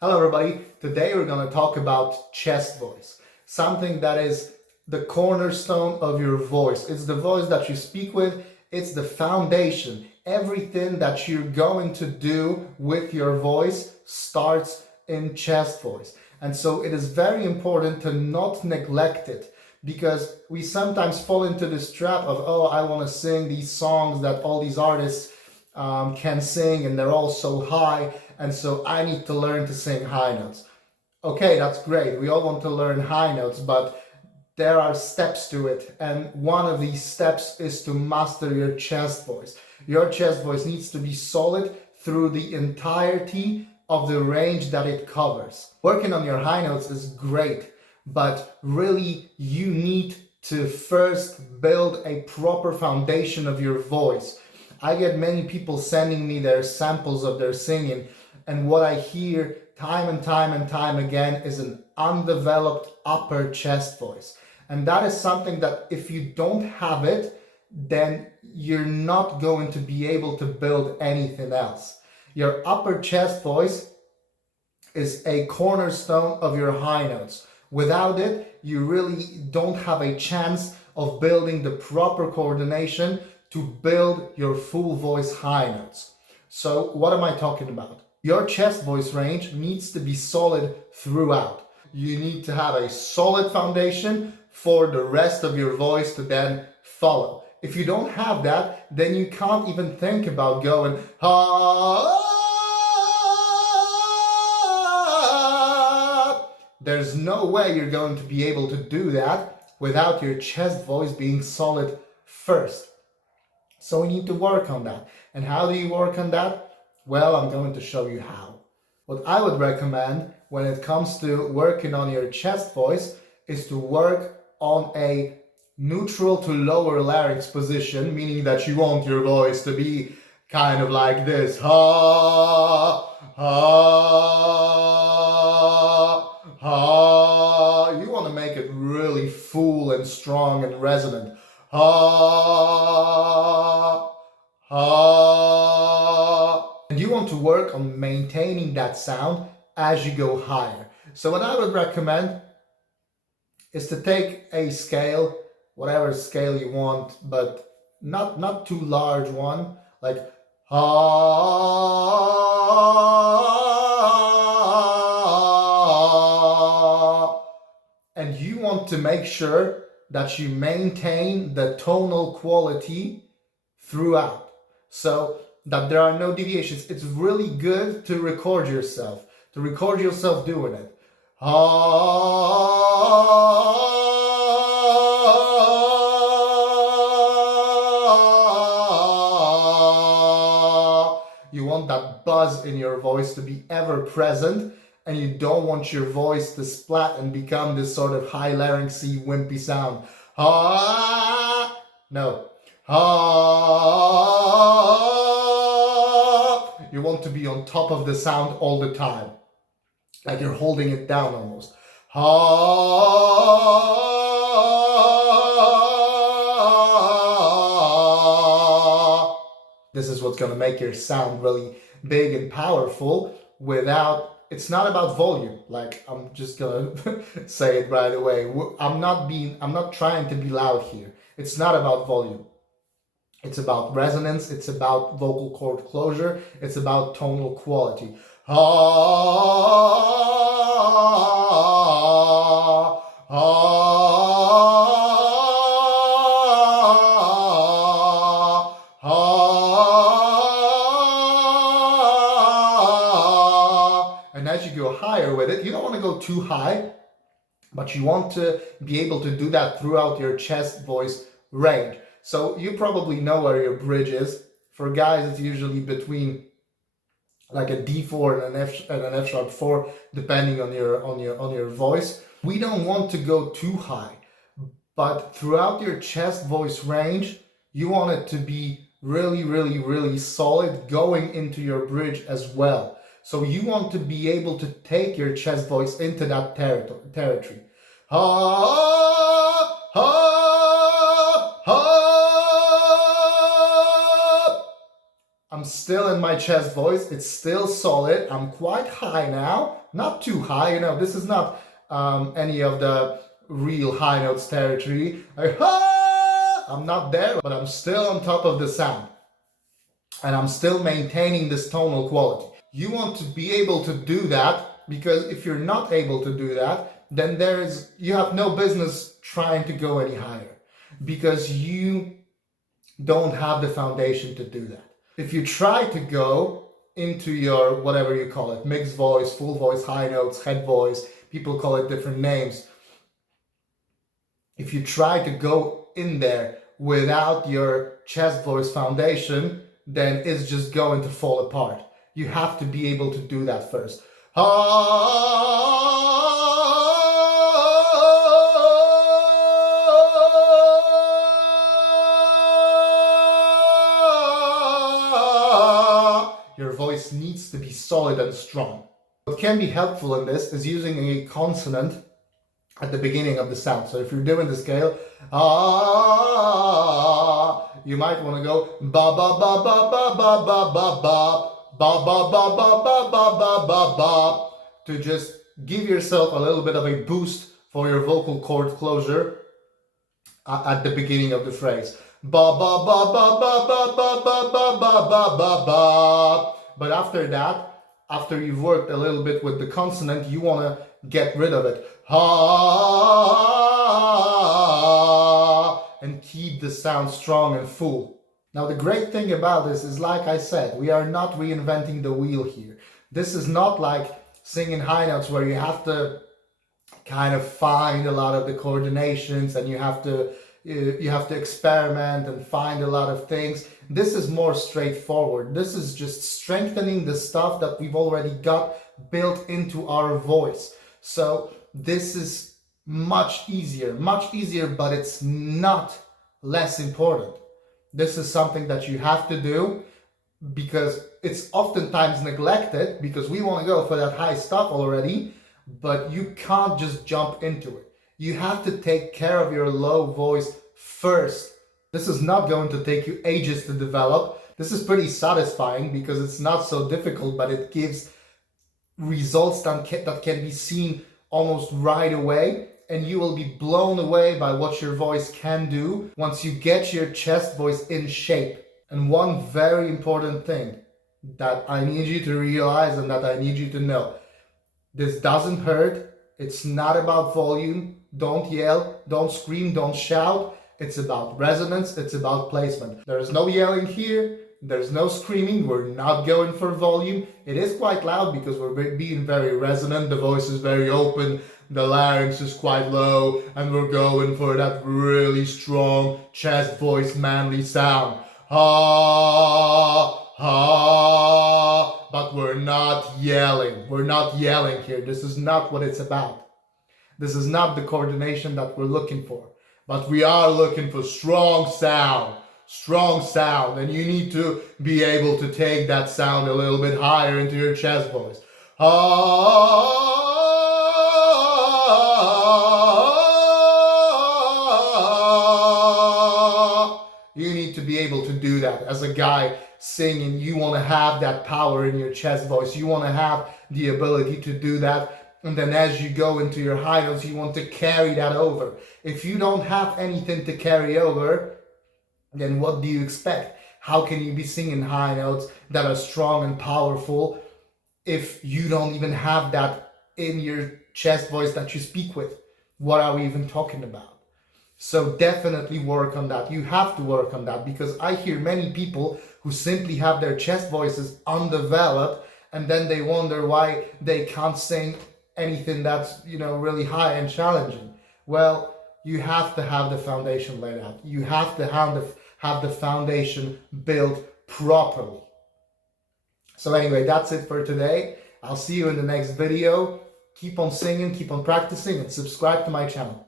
Hello everybody, today we're going to talk about chest voice, something that is the cornerstone of your voice. It's the voice that you speak with, it's the foundation. Everything that you're going to do with your voice starts in chest voice. And so it is very important to not neglect it, because we sometimes fall into this trap of, oh, I want to sing these songs that all these artists can sing and they're all so high, and so I need to learn to sing high notes. Okay, that's great. We all want to learn high notes, but there are steps to it, and one of these steps is to master your chest voice. Your chest voice needs to be solid through the entirety of the range that it covers. Working on your high notes is great, but really you need to first build a proper foundation of your voice. I get many people sending me their samples of their singing, and what I hear time and time again is an undeveloped upper chest voice. And that is something that if you don't have it, then you're not going to be able to build anything else. Your upper chest voice is a cornerstone of your high notes. Without it, you really don't have a chance of building the proper coordination to build your full voice high notes. So what am I talking about? Your chest voice range needs to be solid throughout. You need to have a solid foundation for the rest of your voice to then follow. If you don't have that, then you can't even think about going ah. There's no way you're going to be able to do that without your chest voice being solid first. So we need to work on that. And how do you work on that? Well, I'm going to show you how. What I would recommend when it comes to working on your chest voice is to work on a neutral to lower larynx position, meaning that you want your voice to be kind of like this. Ha, ha, ha. You want to make it really full and strong and resonant. Ha, ha. And you want to work on maintaining that sound as you go higher. So what I would recommend is to take a scale, whatever scale you want, but not too large one, like ha. And you want to make sure that you maintain the tonal quality throughout, so that there are no deviations. It's really good to record yourself doing it. You want that buzz in your voice to be ever present, and you don't want your voice to splat and become this sort of high larynxy wimpy sound. No. You want to be on top of the sound all the time, like you're holding it down almost. This is what's going to make your sound really big and powerful without, it's not about volume. Like, I'm just going to say it right away. I'm not trying to be loud here. It's not about volume. It's about resonance, it's about vocal cord closure, it's about tonal quality. And as you go higher with it, you don't want to go too high, but you want to be able to do that throughout your chest voice range. So you probably know where your bridge is. For guys, it's usually between like a D4 and an F sharp 4, depending on your voice. We don't want to go too high, but throughout your chest voice range, you want it to be really solid going into your bridge as well. So you want to be able to take your chest voice into that territory. Ha, ha, ha. I'm still in my chest voice. It's still solid. I'm quite high now, not too high. You know, this is not any of the real high notes territory. I'm not there, but I'm still on top of the sound. And I'm still maintaining this tonal quality. You want to be able to do that, because if you're not able to do that, then you have no business trying to go any higher, because you don't have the foundation to do that. If you try to go into your, whatever you call it, mixed voice, full voice, high notes, head voice, people call it different names. If you try to go in there without your chest voice foundation, then it's just going to fall apart. You have to be able to do that first. Your voice needs to be solid and strong. What can be helpful in this is using a consonant at the beginning of the sound. So if you're doing the scale, you might want to go ba ba ba ba ba ba ba ba ba ba ba ba ba ba ba ba ba, to just give yourself a little bit of a boost for your vocal cord closure at the beginning of the phrase. Ba ba ba ba ba ba ba ba ba ba ba ba ba. But after that, after you've worked a little bit with the consonant, you want to get rid of it. And keep the sound strong and full. Now the great thing about this is, like I said, we are not reinventing the wheel here. This is not like singing high notes where you have to kind of find a lot of the coordinations and you have to experiment and find a lot of things. This is more straightforward. This is just strengthening the stuff that we've already got built into our voice. So this is much easier, but it's not less important. This is something that you have to do because it's oftentimes neglected, because we want to go for that high stuff already, but you can't just jump into it. You have to take care of your low voice first. This is not going to take you ages to develop. This is pretty satisfying because it's not so difficult, but it gives results that can be seen almost right away, and you will be blown away by what your voice can do once you get your chest voice in shape. And one very important thing that I need you to realize and that I need you to know: this doesn't hurt. It's not about volume. Don't yell, don't scream, don't shout. It's about resonance, it's about placement. There is no yelling here, there's no screaming, we're not going for volume. It is quite loud because we're being very resonant, the voice is very open, the larynx is quite low, and we're going for that really strong chest voice manly sound. Ha, ha, but we're not yelling. We're not yelling here. This is not what it's about. This is not the coordination that we're looking for. But we are looking for strong sound, and you need to be able to take that sound a little bit higher into your chest voice. You need to be able to do that. As a guy singing, you want to have that power in your chest voice. You want to have the ability to do that. And then as you go into your high notes, you want to carry that over. If you don't have anything to carry over, then what do you expect? How can you be singing high notes that are strong and powerful if you don't even have that in your chest voice that you speak with? What are we even talking about? So definitely work on that. You have to work on that, because I hear many people who simply have their chest voices undeveloped, and then they wonder why they can't sing anything that's, really high and challenging. Well, you have to have the foundation laid out. You have to have the foundation built properly. So anyway, that's it for today. I'll see you in the next video. Keep on singing, keep on practicing, and subscribe to my channel.